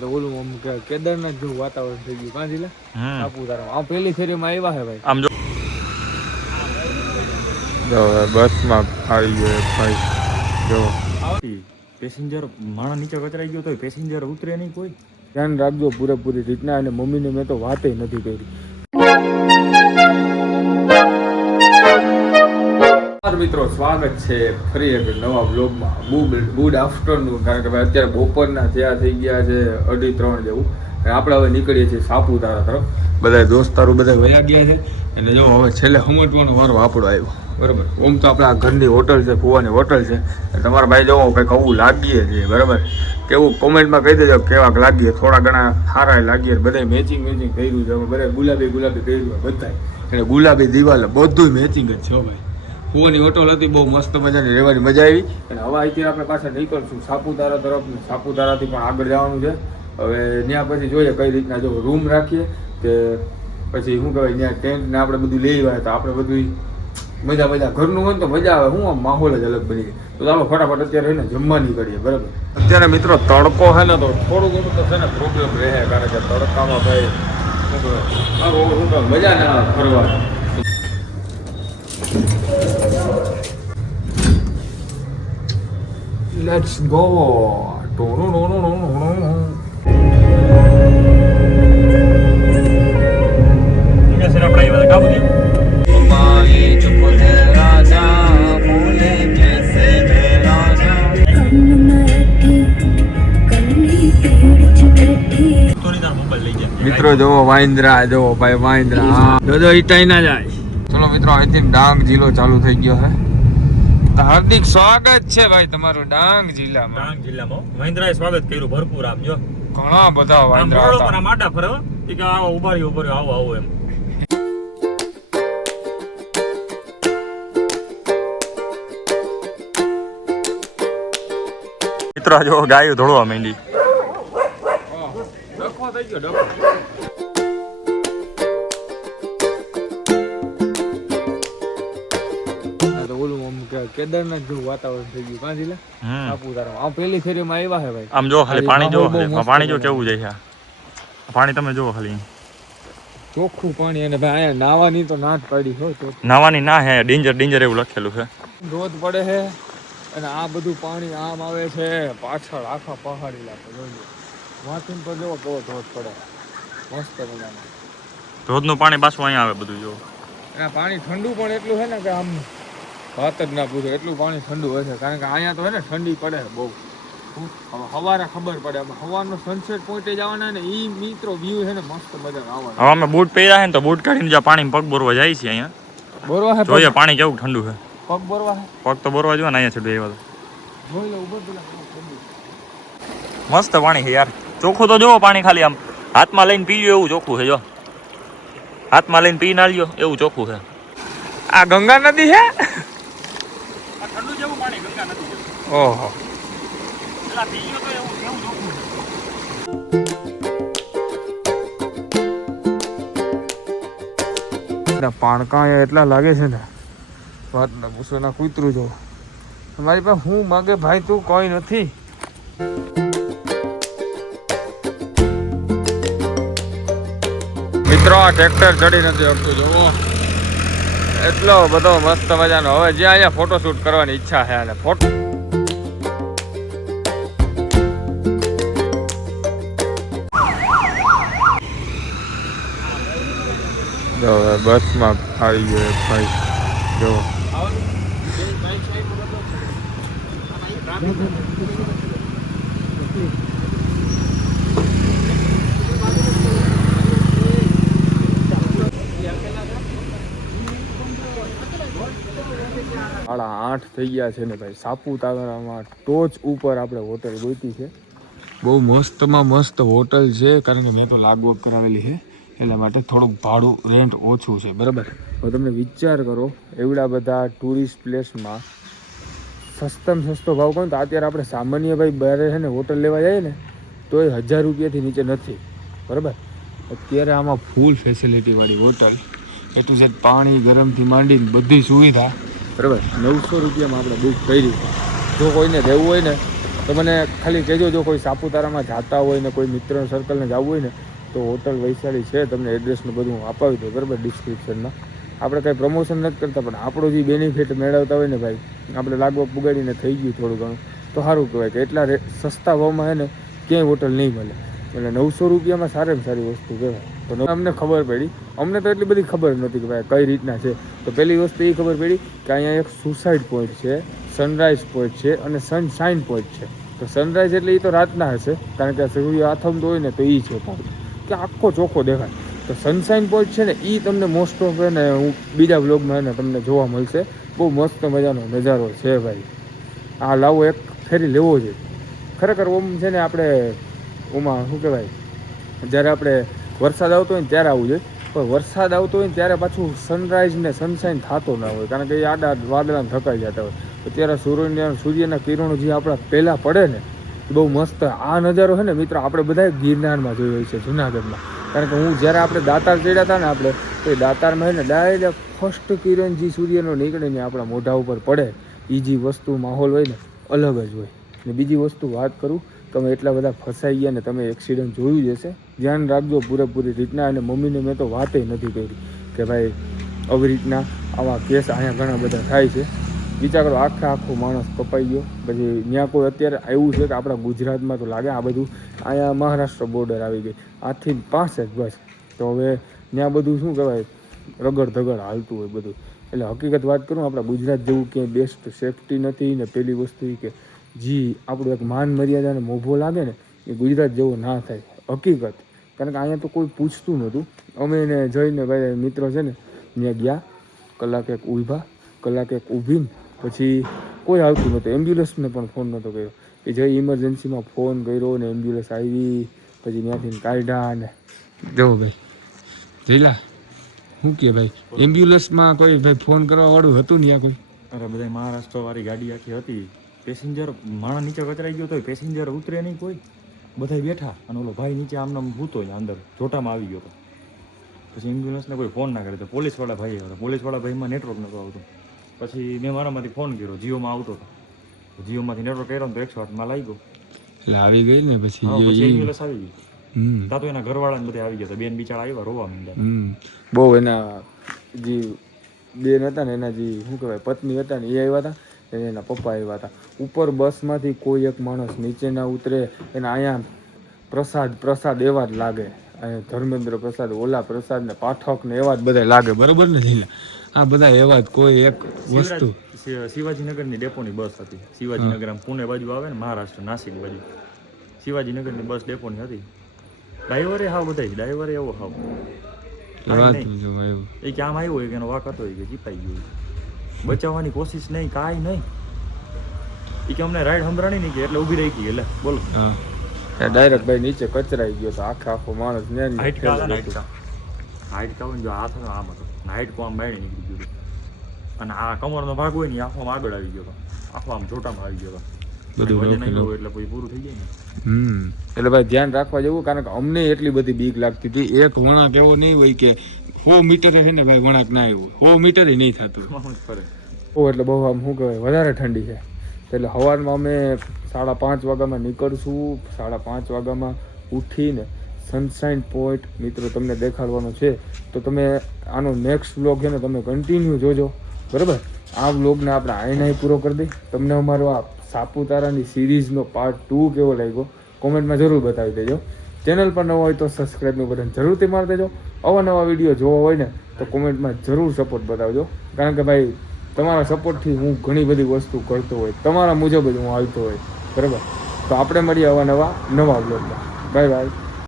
તો ઓલું આમ કેદારનાથ જેવું વાતાવરણ થઈ ગયું. કાં લે સાપુતારા આમ પેલી પહેલી ફેરીમાં આવ્યા હે ભાઈ. આમ જો. જો બસમાં આવી ગયો ભાઈ. જો. પેસેન્જર માણસ નીચે કચરાઈ ગયો તો પેસેન્જર ઉતરે નહીં કોઈ. ધ્યાન રાખજો પૂરેપૂરી રીતના અને મમ્મીને મેં તો વાતે નથી કરી. મિત્રો સ્વાગત છે ફરી એક નવા બ્લોગમાં ગુડ ગુડ આફ્ટરનૂન કારણ કે ભાઈ અત્યારે બપોરના થયા થઈ ગયા છે અઢી ત્રણ જેવું. આપણે હવે નીકળીએ છીએ સાપુતારા તરફ. બધા દોસ્તારો બધા વયા ગયા છે. અને જો હવે છેલ્લે સમજવાનો વારો આપણો આવ્યો. બરાબર. ઓમ તો આપણે આ ઘરની હોટલ છે ફુવાની હોટલ છે. તમારા ભાઈ જવો કંઈક આવું લાગીએ છીએ બરાબર? કેવું કોમેન્ટમાં કહી દેજો કેવાક લાગીએ થોડા ઘણા સારા લાગીએ બધા મેચિંગ મેચિંગ કર્યું છે. બધા ગુલાબી ગુલાબી કર્યું બધા એટલે ગુલાબી દિવાલ બધું મેચિંગ જ છે ભાઈ. ફુવાની હોટલ હતી બહુ મસ્ત મજાની રહેવાની મજા આવી. અને હવે અહીંથી આપણે પાછા નીકળશું સાપુતારા તરફ સાપુતારાથી પણ આગળ જવાનું છે. હવે ત્યાં પછી જોઈએ કઈ રીતના જો રૂમ રાખીએ કે પછી શું કહેવાય ત્યાં ટેન્ટ ને આપણે બધું લઈ આવ્યા તો આપણે બધું મજા મજા ઘરનું હોય ને તો મજા આવે. હું આમ માહોલ જ અલગ બની જાય. તો ચાલો ફટાફટ અત્યારે ને જમવા નીકળીએ બરાબર? અત્યારે મિત્રો તડકો છે ને તો થોડું ઘણું તો છે ને પ્રોબ્લેમ રહે કારણ કે તડકામાં ભાઈ શું કહેવાય? મજા ના આવે Let's go. અહીંયા સર આપણે આવ્યા હતા કાબુ થી થોડી તાર મોબાઈલ લઈ જાય મિત્રો જોવો વાંદરા જોવો ભાઈ વાંદરા હા જો ઈટાઈ ના જાય ચલો મિત્રો અહીંથી ડાંગ જિલ્લો ચાલુ થઈ ગયો છે તો હાર્દિક સ્વાગત છે ભાઈ તમારું ડાંગ જિલ્લામાં. ડાંગ જિલ્લામાં. મહેન્દ્રાએ સ્વાગત કર્યું ભરપૂર આમ જો. ઘણા બધા વાંદરા હતા. આમ આડા ફરો કે આવો ઉભારી રહ્યો ઊભા રહ્યો આવો આવો એમ. મિત્રો જો ગાયું ધોળવા માંડી. ડખો થઈ ગયો ડખો. કેદારનાથ જેવું વાતાવરણ થઈ ગયું. કાંજી હમ. સાપુતારામાં. પહેલી ફેરીમાં આવ્યા હે ભાઈ. આમ જો ખાલી પાણી જો પાણી જો કેવું જાય છે પાણી તમે જુઓ ખાલી. ચોખ્ખું પાણી અને ભાઈ અહીંયા નાવાની તો ના જ પાડી હો નાવાની ના હે ડેન્જર ડેન્જર એવું લખેલું છે. ધોધ પડે છે અને આ બધું પાણી આમ આવે છે. પાછળ આખા પહાડી લાગે જોઈએ માથું પર જોવો કેવો ધોધ પડે. મસ્ત મજાનો. ધોધનું પાણી પાછું અહીંયા આવે બધું જો અને પાણી ઠંડુ પણ એટલું છે ને કે આમ વાત જ ના પૂછો. એટલું પાણી ઠંડુ હોય છે. કારણ કે અહીંયા તો હોય ને ઠંડી પડે બહુ. હવે સવારે ખબર પડે. હવે સવારનો સનસેટ પોઈન્ટે જવાના ને એ મિત્રો વ્યૂ છે ને મસ્ત મજાનો આવે હવે અમે બૂટ પહેર્યા છે ને તો બૂટ કાઢીને જ્યાં પાણી પગ બોરવા જાય છે અહીંયા. બોરવા છે જોઈએ પાણી કેવું ઠંડુ છે. પગ બોરવા પગ તો બોરવા જોઈએ ને અહીંયા છેડું એવા તો. જોઈ લો ઊભો મસ્ત પાણી છે યાર. ચોખ્ખું તો જુઓ પાણી ખાલી આમ. હાથમાં લઈને પીજો એવું ચોખ્ખું છે જો. હાથમાં લઈને પી ના લ્યો એવું ચોખ્ખું છે. આ ગંગા નદી છે ઠંડુ જેવું પાણી ગંગા નથી ઓહો. પાણકા અહીંયા એટલા લાગે છે ને વાત ના પૂછો ના કૂતરું જો મારી પાસે હું માગે ભાઈ તું કોઈ નથી. મિત્રો આ ટ્રેક્ટર ચડી નથી શકતું જોવો. એટલો બધો મસ્ત મજાનો. હવે જ્યાં અહીંયા ફોટોશૂટ કરવાની ઈચ્છા છે અને ફોટો જો બસમાં આવી ગયો ભાઈ. જો. સાડા આઠ થઈ ગયા છે ને ભાઈ. સાપુતારામાં ટોચ ઉપર આપણે હોટલ ગોતી છે. બહુ મસ્તમાં મસ્ત હોટલ છે, કારણ કે મેં તો લાગવગ કરાવેલી છે. એટલા માટે થોડુંક ભાડું રેન્ટ ઓછું છે, બરાબર? હવે તમે વિચાર કરો, એવડા બધા ટુરિસ્ટ પ્લેસમાં સસ્તામાં સસ્તો ભાવ કહું તો અત્યારે આપણે સામાન્ય ભાઈ બહાર છે ને હોટલ લેવા જઈએ ને તો એ હજાર રૂપિયાથી નીચે નથી, બરાબર? અત્યારે આમાં ફૂલ ફેસિલિટીવાળી હોટલ એ ટુ ઝેડ પાણી, ગરમથી માંડીને બધી સુવિધા, બરાબર? નવસો રૂપિયામાં આપણે બુક કરી. જો કોઈને રહેવું હોય ને, તો મને ખાલી કહેજો, જો કોઈ સાપુતારામાં જાતા હોય ને, કોઈ મિત્ર સર્કલને જવું હોય ને તો હોટલ વૈશાળી છે, તમને એડ્રેસનું બધું હું અપાવી દઉં, બરાબર? ડિસ્ક્રિપ્શનમાં આપણે કાંઈ પ્રમોશન નથી કરતા, પણ આપણો જે બેનિફિટ મેળવતા હોય ને ભાઈ, આપણે લાગવા પુગાડીને થઈ ગયું થોડું ઘણું, તો સારું કહેવાય કે એટલા સસ્તા ભાવમાં હે ને ક્યાંય હોટલ નહીં મળે. એટલે નવસો રૂપિયામાં સારામાં સારી વસ્તુ કહેવાય. તો અમને ખબર પડી. અમને તો એટલી બધી ખબર નહોતી કે ભાઈ કઈ રીતના છે. તો પહેલી વસ્તુ એ ખબર પડી કે અહીંયા એક સુસાઇડ પોઈન્ટ છે સનરાઈઝ પોઈન્ટ છે અને સનશાઇન પોઈન્ટ છે. તો સનરાઈઝ એટલે એ તો રાતના હશે, કારણ કે સૂર્ય આથમતો હોય ને તો એ છે point. કે આખો ચોખ્ખો દેખાય. તો સનશાઇન પોઈન્ટ છે ને એ તમને મોસ્ટ ઓફ એને હું બીજા બ્લોગમાં એને તમને જોવા મળશે. બહુ મસ્ત મજાનો નજારો છે ભાઈ. આ લાવો એક ફેરી લેવો જોઈએ ખરેખર ઓમ છે ને આપણે, ઓમાં શું કહેવાય, જ્યારે આપણે વરસાદ આવતો હોય ને ત્યારે આવવું જોઈએ. પણ વરસાદ આવતો હોય ને ત્યારે પાછું સનરાઈઝ ને સનશાઇન થતો ના હોય. કારણ કે એ આડા વાદળાને થકાઈ જતા હોય. તો ત્યારે સૂર્યના સૂર્યના કિરણો જે આપણા પહેલાં પડે ને બહુ મસ્ત આ નજારો છે ને મિત્રો આપણે બધા ગિરનારમાં જોયો હોય છે જુનાગઢમાં. કારણ કે હું જ્યારે આપણે દાતાર ચડ્યા હતા ને આપણે, તો એ દાતારમાં છે ને ડાયરેક્ટ ફર્સ્ટ કિરણ જે સૂર્યનો નીકળે ને આપણા મોઢા ઉપર પડે. એ જે વસ્તુ માહોલ હોય ને, અલગ જ હોય. ને બીજી વસ્તુ વાત કરું, તમે એટલા બધા ફસાઈ ગયા ને તમે એક્સિડન્ટ જોયું જ હશે. ધ્યાન રાખજો પૂરેપૂરી રીતના અને મમ્મીને મેં તો વાતે નથી કરી કે ભાઈ, આવી રીતના આવા કેસ અહીંયા ઘણા બધા થાય છે. વિચાર કરો આખે આખો માણસ કપાઈ ગયો. પછી ત્યાં કોઈ અત્યારે આવ્યું છે કે આપણા ગુજરાતમાં તો લાગે આ બધું અહીંયા મહારાષ્ટ્ર બોર્ડર આવી ગઈ. આથી પાંચ જ બસ. તો હવે ત્યાં બધું શું કહેવાય, રગડ ધગડ હાલતું હોય બધું. એટલે હકીકત વાત કરું, આપણા ગુજરાત જેવું ક્યાંય બેસ્ટ સેફટી નથી ને પેલી વસ્તુ કે જી, આપણું એક માન મર્યાદાને મોભો લાગે ને એ ગુજરાત જેવો ના થાય. હકીકત. કારણ કે અહીંયા તો કોઈ પૂછતું નહોતું. અમે એને જઈને ભાઈ મિત્ર છે ને, ત્યાં ગયા. કલાક એક ઊભા, કલાક એક ઊભીને પછી કોઈ આવતું નહોતું. એમ્બ્યુલન્સને પણ ફોન નહોતો કર્યો. કે જે ઇમરજન્સીમાં ફોન કર્યો ને એમ્બ્યુલન્સ આવી પછી ત્યાંથી કાઢ્યા ને. જવો ભાઈ જઈલા શું કે ભાઈ એમ્બ્યુલન્સમાં કોઈ ભાઈ ફોન કરવા વાળું હતું ને કોઈ? અરે બધા મહારાષ્ટ્ર વાળી ગાડી આખી હતી. પેસેન્જર માણસ નીચે કચરાઈ ગયો તો પેસેન્જર ઉતરે નહીં કોઈ. બધા બેઠા અને ઓલો ભાઈ નીચે આમને આમ ભૂતો અંદર જોટામાં આવી ગયો પછી એમ્બ્યુલન્સને કોઈ ફોન ના કરે. તો પોલીસવાળા ભાઈ હતા પોલીસવાળા ભાઈમાં નેટવર્ક નહોતું આવતું. પછી મેં મારામાંથી ફોન કર્યો. જીઓમાં આવતો હતો. જીઓમાંથી નેટવર્ક કર્યો ને તો એકસો આઠમાં લાગ્યો. એટલે આવી ગઈ ને પછી એમ્બ્યુલન્સ આવી ગઈ તા તો એના ઘરવાળા ને બધા આવી ગયા બેન બિચારા આવ્યા રોવા માંડ્યા. બહુ એના જે બેન હતા ને એના જે શું કહેવાય પત્ની હતા ને એ આવ્યા હતા. અને એના પપ્પા આવ્યા હતા. ઉપર બસમાંથી કોઈ એક માણસ નીચે ના ઉતરે એના અહીંયા પ્રસાદ પ્રસાદ એવા જ લાગે. અહીંયા ધર્મેન્દ્ર પ્રસાદ ઓલા પ્રસાદ ને પાઠક ને એવા જ બધા લાગે. બરોબર ને? આ બધા એવા જ કોઈ એક વસ્તુ. શિવાજીનગરની ડેપોની બસ હતી. શિવાજીનગર આમ પુણે બાજુ આવે ને મહારાષ્ટ્ર નાસિક બાજુ. શિવાજીનગરની બસ ડેપોની હતી. ડ્રાઈવરે હાવ બધા ડ્રાઈવરે એવો હાવ. એ કે આમ આવ્યો હોય કે એનો વાક હતો કે જીપાઈ ગયો બચાવવાની કોશિશ નહીં કાંઈ નહીં. એ કે અમને રાઈડ સંભળાણી નહીં કે એટલે ઊભી રહી ગઈ એટલે બોલો. ડાયરેક્ટ ભાઈ નીચે કચરાઈ ગયો તો આખા આખો માણસ ને હાઈટ કા ફેલ હાઈટ હતો. કા હાઈટ કા હોય ને જો હાથ હતો આમ હતો. હાઈટ કોમ મારી નીકળી ગયું અને આ કમરનો ભાગ હોય ને આંખવામાં આખો આગળ આવી ગયો હતો આખો આમ જોટામાં આવી ગયો હતો બધું વજન એટલે પછી પૂરું થઈ જાય ને. હમ. એટલે ભાઈ ધ્યાન રાખવા જેવું કારણ કે અમને એટલી બધી બીક લાગતી હતી. એક વળાંક એવો નહીં હોય કે સો મીટરે છે ને ભાઈ વળાંક ના આવ્યો. સો મીટરે નહીં થતું. ફરે ઓ એટલે બહુ આમ શું કહેવાય વધારે ઠંડી છે. એટલે સવારમાં અમે સાડા પાંચ વાગ્યામાં નીકળશું. સાડા પાંચ વાગ્યામાં ઉઠીને સનશાઇન પોઈન્ટ મિત્રો, તમને દેખાડવાનો છે. તો તમે આનો નેક્સ્ટ વ્લોગ છે ને, તમે કન્ટિન્યુ જોજો. બરાબર? આ વ્લોગને આપણે આઈને પૂરો કરી દઈ. તમને અમારો આ સાપુતારાની સિરીઝનો પાર્ટ ટુ કેવો લાગ્યો કોમેન્ટમાં જરૂર બતાવી દેજો. ચેનલ પર નવો હોય તો સબસ્ક્રાઈબનું બટન જરૂરથી મારી દેજો. અવાનવા વીડિયો જોવા હોય ને, તો કોમેન્ટમાં જરૂર સપોર્ટ બતાવજો. કારણ કે ભાઈ, તમારા સપોર્ટથી હું ઘણી બધી વસ્તુ કરતો હોય. તમારા મુજબ જ હું હાલતો હોય. બરાબર? તો આપણે મળીએ અવાનવા નવા બ્લોગમાં બાય બાય